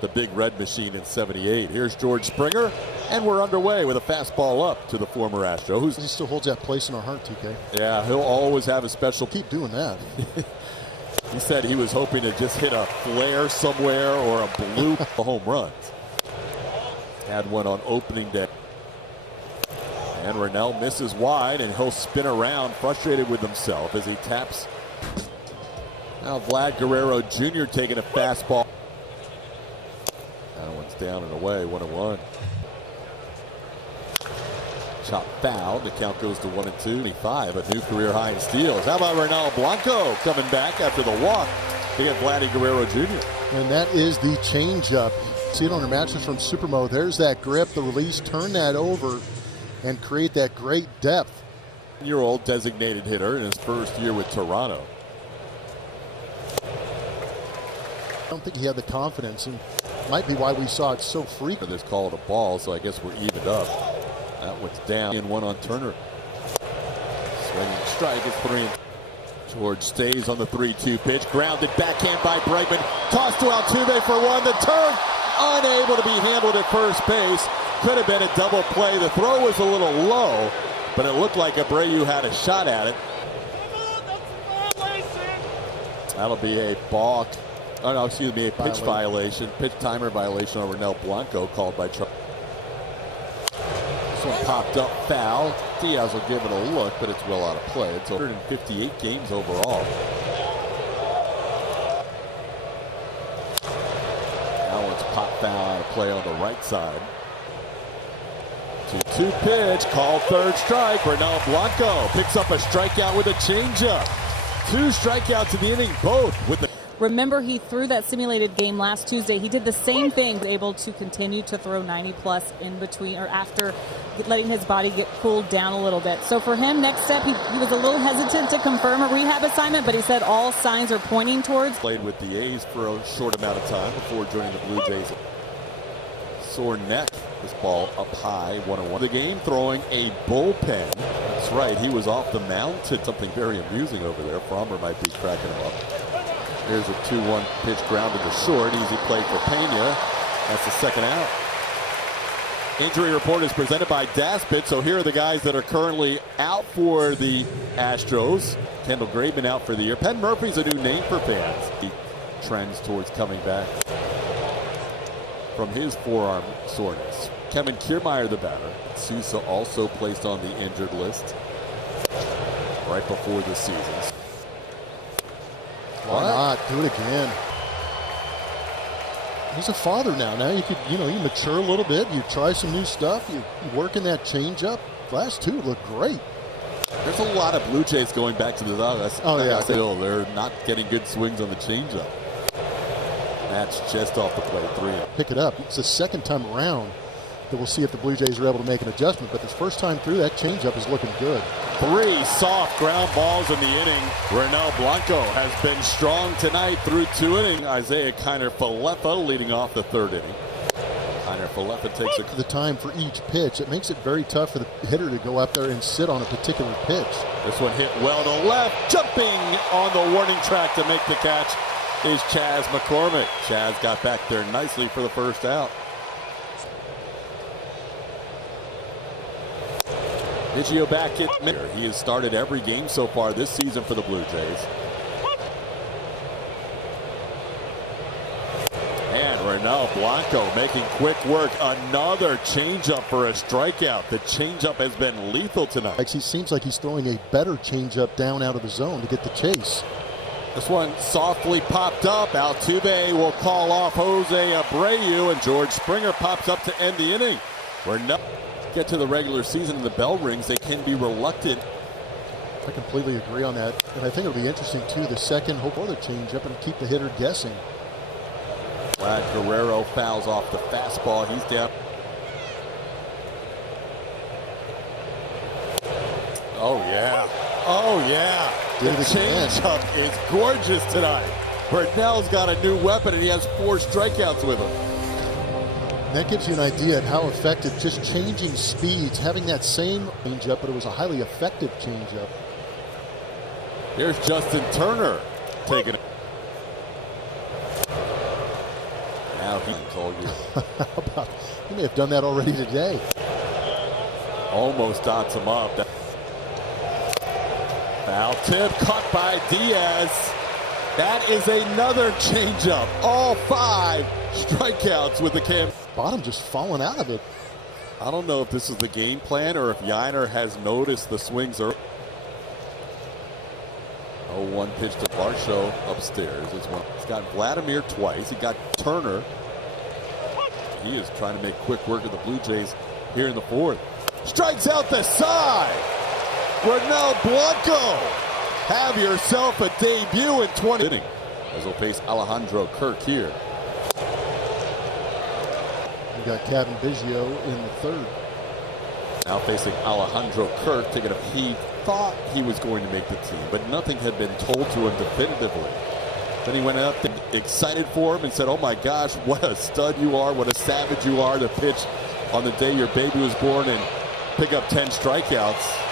the big red machine in '78. Here's George Springer, and we're underway with a fastball up to the former Astro. He still holds that place in our heart, TK. Yeah, he'll always have a special. Keep doing that. He said he was hoping to just hit a flare somewhere or a bloop home runs. Had one on opening day. And Ronel misses wide, and he'll spin around, frustrated with himself as he taps. Now Vlad Guerrero Jr. taking a fastball. That one's down and away, 1-1. Chop foul. The count goes to 1-2. 25, a new career high in steals. How about Ronel Blanco coming back after the walk to get Vladdy Guerrero Jr.? And that is the changeup. See it on our matches from Supermo. There's that grip, the release. Turn that over and create that great depth. Year-old designated hitter in his first year with Toronto. I don't think he had the confidence, and might be why we saw it so frequent. This call a ball, so I guess we're evened up. That one's down, and one on Turner. Swinging strike is 3. George stays on the 3-2 pitch. Grounded backhand by Bregman. Tossed to Altuve for one. The turn unable to be handled at first base. Could have been a double play. The throw was a little low, but it looked like Abreu had a shot at it. That'll be a balk. Oh no, excuse me, a pitch violation. Pitch timer violation on Ronel Blanco called by Charlie. This one popped up foul. Diaz will give it a look, but it's well out of play. It's 158 games overall. That one's popped foul out of play on the right side. 2-2 pitch, called third strike. Ronel Blanco picks up a strikeout with a changeup. 2 strikeouts in the inning, both with the. Remember, he threw that simulated game last Tuesday. He did the same thing, able to continue to throw 90+ in between or after letting his body get cooled down a little bit. So for him, next step, he was a little hesitant to confirm a rehab assignment, but he said all signs are pointing towards. Played with the A's for a short amount of time before joining the Blue Jays. Sore neck. This ball up high, 1-1. The game throwing a bullpen. That's right, he was off the mound to something very amusing over there. Frommer might be cracking him up. Here's a 2-1 pitch grounded to short. Easy play for Pena. That's the second out. Injury report is presented by Daspit. So here are the guys that are currently out for the Astros. Kendall Graveman out for the year. Penn Murphy's a new name for fans. He trends towards coming back from his forearm soreness. Kevin Kiermaier, the batter. Sousa also placed on the injured list right before the season. Why not? Do it again. He's a father now. Now you could, you mature a little bit. You try some new stuff. You work in that changeup. Last 2 look great. There's a lot of Blue Jays going back to the Dodgers. Oh yeah. Still, they're not getting good swings on the changeup. That's just off the plate. 3. Pick it up. It's the second time around that we'll see if the Blue Jays are able to make an adjustment. But this first time through, that changeup is looking good. 3 soft ground balls in the inning. Ronel Blanco has been strong tonight through 2 innings. Isaiah Kiner-Falefa leading off the 3rd inning. Kiner-Falefa takes the time for each pitch. It makes it very tough for the hitter to go up there and sit on a particular pitch. This one hit well to left. Jumping on the warning track to make the catch is Chas McCormick. Chaz got back there nicely for the first out. Biggio back at mid. He has started every game so far this season for the Blue Jays. And Ronel Blanco making quick work. Another changeup for a strikeout. The changeup has been lethal tonight. He seems like he's throwing a better changeup down out of the zone to get the chase. This one softly popped up. Altuve will call off Jose Abreu, and George Springer pops up to end the inning. Ronel get to the regular season and the bell rings, they can be reluctant. I completely agree on that. And I think it'll be interesting too, the second hope or the changeup and keep the hitter guessing. Vlad Guerrero fouls off the fastball. He's down. Oh yeah. Oh yeah. The changeup is gorgeous tonight. Ronel's got a new weapon and he has 4 strikeouts with him. That gives you an idea of how effective just changing speeds, having that same changeup, but it was a highly effective changeup. Here's Justin Turner taking it. Now he's all year. He may have done that already today. Almost dots him up. Foul tip caught by Diaz. That is another changeup. All 5 strikeouts with the cam. Bottom just falling out of it. I don't know if this is the game plan or if Yainer has noticed the swings are. 0-1 pitch to Varsho upstairs. He's got Vladimir twice. He got Turner. He is trying to make quick work of the Blue Jays here in the 4th. Strikes out the side. Ronel Blanco. Have yourself a debut in 20 innings. As he'll face Alejandro Kirk here. We got Kevin Biggio in the 3rd. Now facing Alejandro Kirk, taking a he thought he was going to make the team, but nothing had been told to him definitively. Then he went up and excited for him and said, "Oh my gosh, what a stud you are, what a savage you are to pitch on the day your baby was born and pick up 10 strikeouts."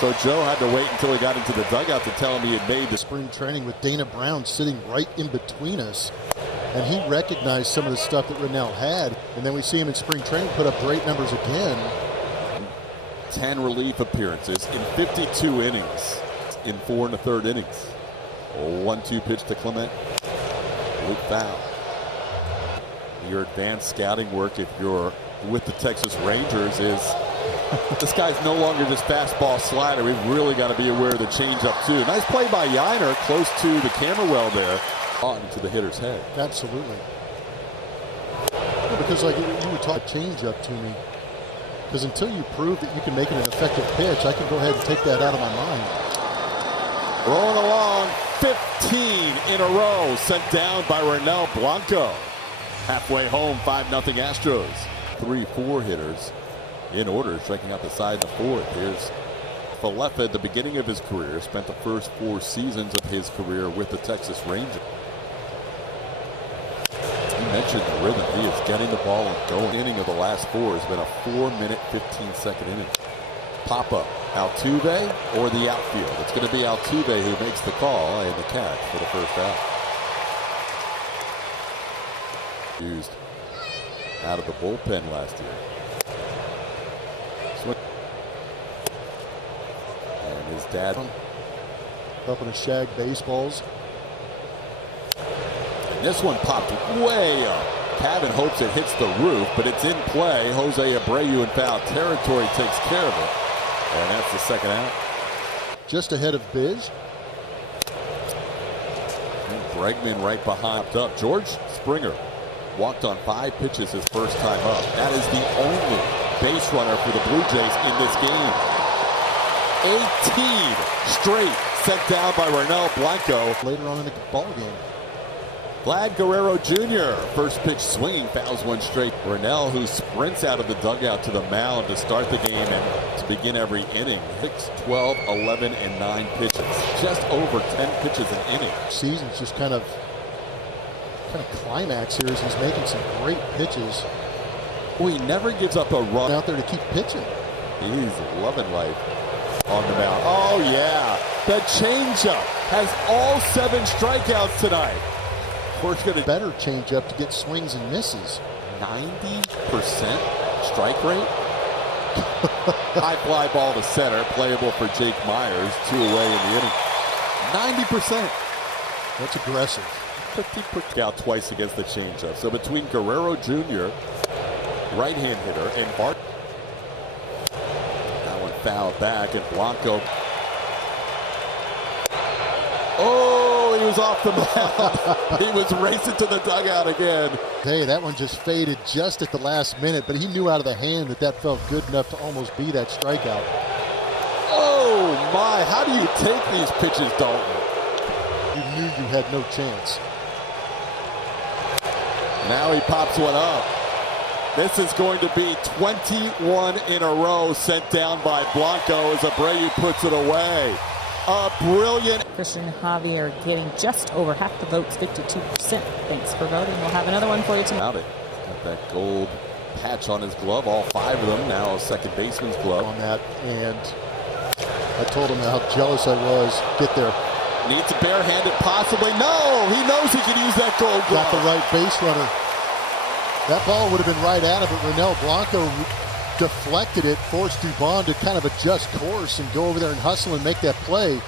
So Joe had to wait until he got into the dugout to tell him he had made the spring training with Dana Brown sitting right in between us. And he recognized some of the stuff that Ronel had. And then we see him in spring training put up great numbers again. 10 relief appearances in 52 innings in 4 1/3 innings. 1-2 pitch to Clement. Loop foul. Your advanced scouting work, if you're with the Texas Rangers, is this guy's no longer just fastball slider. We've really got to be aware of the changeup too. Nice play by Yainer, close to the camera well there, on to the hitter's head. Absolutely. Yeah, because like you were talking changeup to me. Because until you prove that you can make it an effective pitch, I can go ahead and take that out of my mind. Rolling along, 15 in a row, sent down by Ronel Blanco. Halfway home, 5-0 Astros. 3-4 hitters in order, striking out the side in the 4th. Here's Falefa at the beginning of his career, spent the first 4 seasons of his career with the Texas Rangers. You mentioned the rhythm. He is getting the ball and going. Inning of the last 4 has been a 4-minute, 15-second inning. Pop-up, Altuve or the outfield. It's going to be Altuve who makes the call and the catch for the first out. Used out of the bullpen last year. And his dad up in a shag baseballs. And this one popped way up. Cavan hopes it hits the roof, but it's in play. Jose Abreu in foul territory takes care of it. And that's the second out. Just ahead of Biz. And Bregman right behind up. George Springer walked on 5 pitches his first time up. That is the only base runner for the Blue Jays in this game. 18 straight sent down by Ronel Blanco. Later on in the ball game. Vlad Guerrero Jr. first pitch swinging, fouls one straight. Ronel, who sprints out of the dugout to the mound to start the game and to begin every inning. 6, 12, 11, and 9 pitches. Just over 10 pitches an inning. Season's just kind of climax here as he's making some great pitches. Well, he never gives up a run. Out there to keep pitching. He's loving life on the mound. Oh, yeah. The changeup has all 7 strikeouts tonight. We're going to better changeup to get swings and misses. 90% strike rate. High fly ball to center, playable for Jake Myers. 2 away in the inning. 90%. That's aggressive. 50% out twice against the changeup. So between Guerrero Jr., right-hand hitter, and Bart. That one fouled back, and Blanco. Oh, he was off the mound. He was racing to the dugout again. Hey, that one just faded just at the last minute, but he knew out of the hand that that felt good enough to almost be that strikeout. Oh, my. How do you take these pitches, Dalton? You knew you had no chance. Now he pops one up. This is going to be 21 in a row sent down by Blanco as Abreu puts it away. A brilliant. Christian and Javier getting just over half the votes, 52%. Thanks for voting. We'll have another one for you tonight. Got that gold patch on his glove, all 5 of them. Now a second baseman's glove. On that, and I told him how jealous I was. Get there. Needs a barehanded, possibly. No, he knows he can use that gold glove. Got the right base runner. That ball would have been right at him, but Ronel Blanco deflected it, forced Dubon to kind of adjust course and go over there and hustle and make that play.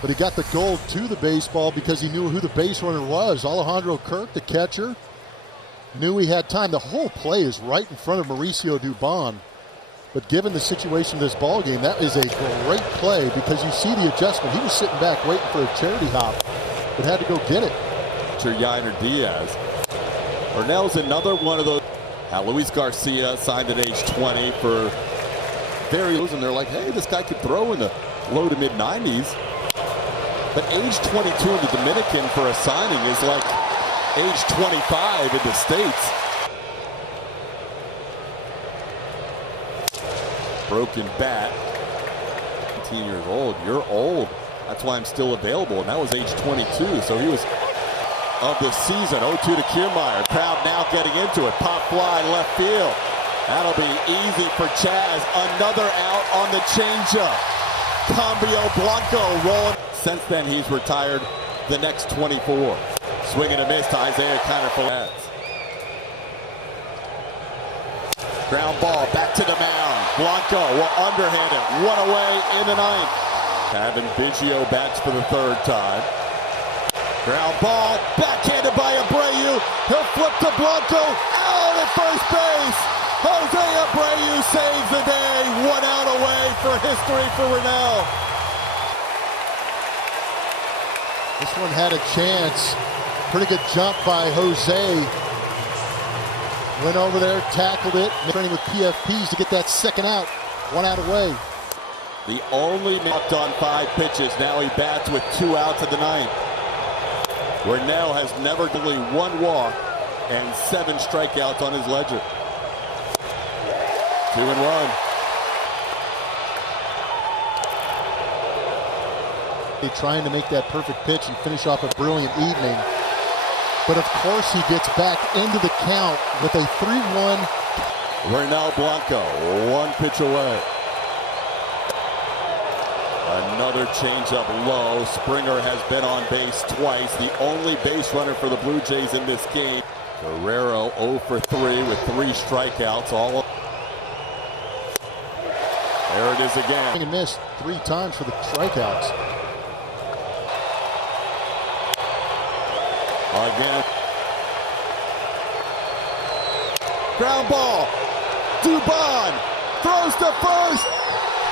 But he got the goal to the baseball because he knew who the base runner was. Alejandro Kirk, the catcher, knew he had time. The whole play is right in front of Mauricio Dubon. But given the situation of this ball game, that is a great play because you see the adjustment. He was sitting back waiting for a charity hop, but had to go get it. Yainer Diaz. Ronel's another one of those. Luis Garcia signed at age 20 for and they're like, hey, this guy could throw in the low to mid 90s. But age 22 in the Dominican for a signing is like age 25 in the States. Broken bat. 18 years old. You're old. That's why I'm still available. And that was age 22. So he was of the season. 0-2 to Kiermaier. Crowd now getting into it. Pop fly left field. That'll be easy for Chaz. Another out on the changeup. Cambio Blanco rolling. Since then, he's retired the next 24. Swing and a miss to Isaiah Kiner. Ground ball back to the mound. Blanco will underhand it. One away in the ninth. Having Biggio bats for the third time. Ground ball backhanded by Abreu. He'll flip to Blanco. Out at first base. Jose Abreu saves the day. One out away for history for Ronel. This one had a chance. Pretty good jump by Jose. Went over there, tackled it, training with PFPs to get that second out. One out away. The only knocked on 5 pitches. Now he bats with 2 outs in the ninth. Ronel has never delivered 1 walk and 7 strikeouts on his ledger. 2-1. Trying to make that perfect pitch and finish off a brilliant evening. But of course he gets back into the count with a 3-1. Ronel Blanco, 1 pitch away. Another changeup low. Springer has been on base twice. The only base runner for the Blue Jays in this game. Guerrero 0 for 3 with 3 strikeouts. There it is again. He missed 3 times for the strikeouts. Again. Ground ball. Dubon throws to first.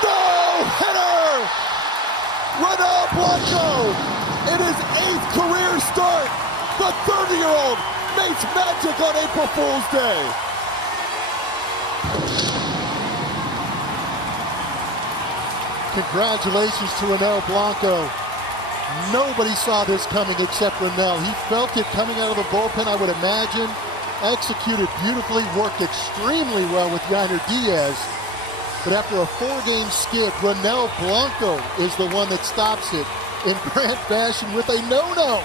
No-hitter! Ronel Blanco in his 8th career start. The 30-year-old makes magic on April Fool's Day. Congratulations to Ronel Blanco. Nobody saw this coming except Ronel. He felt it coming out of the bullpen, I would imagine. Executed beautifully, worked extremely well with Yainer Diaz. But after a 4-game skid, Ronel Blanco is the one that stops it in grand fashion with a no-no.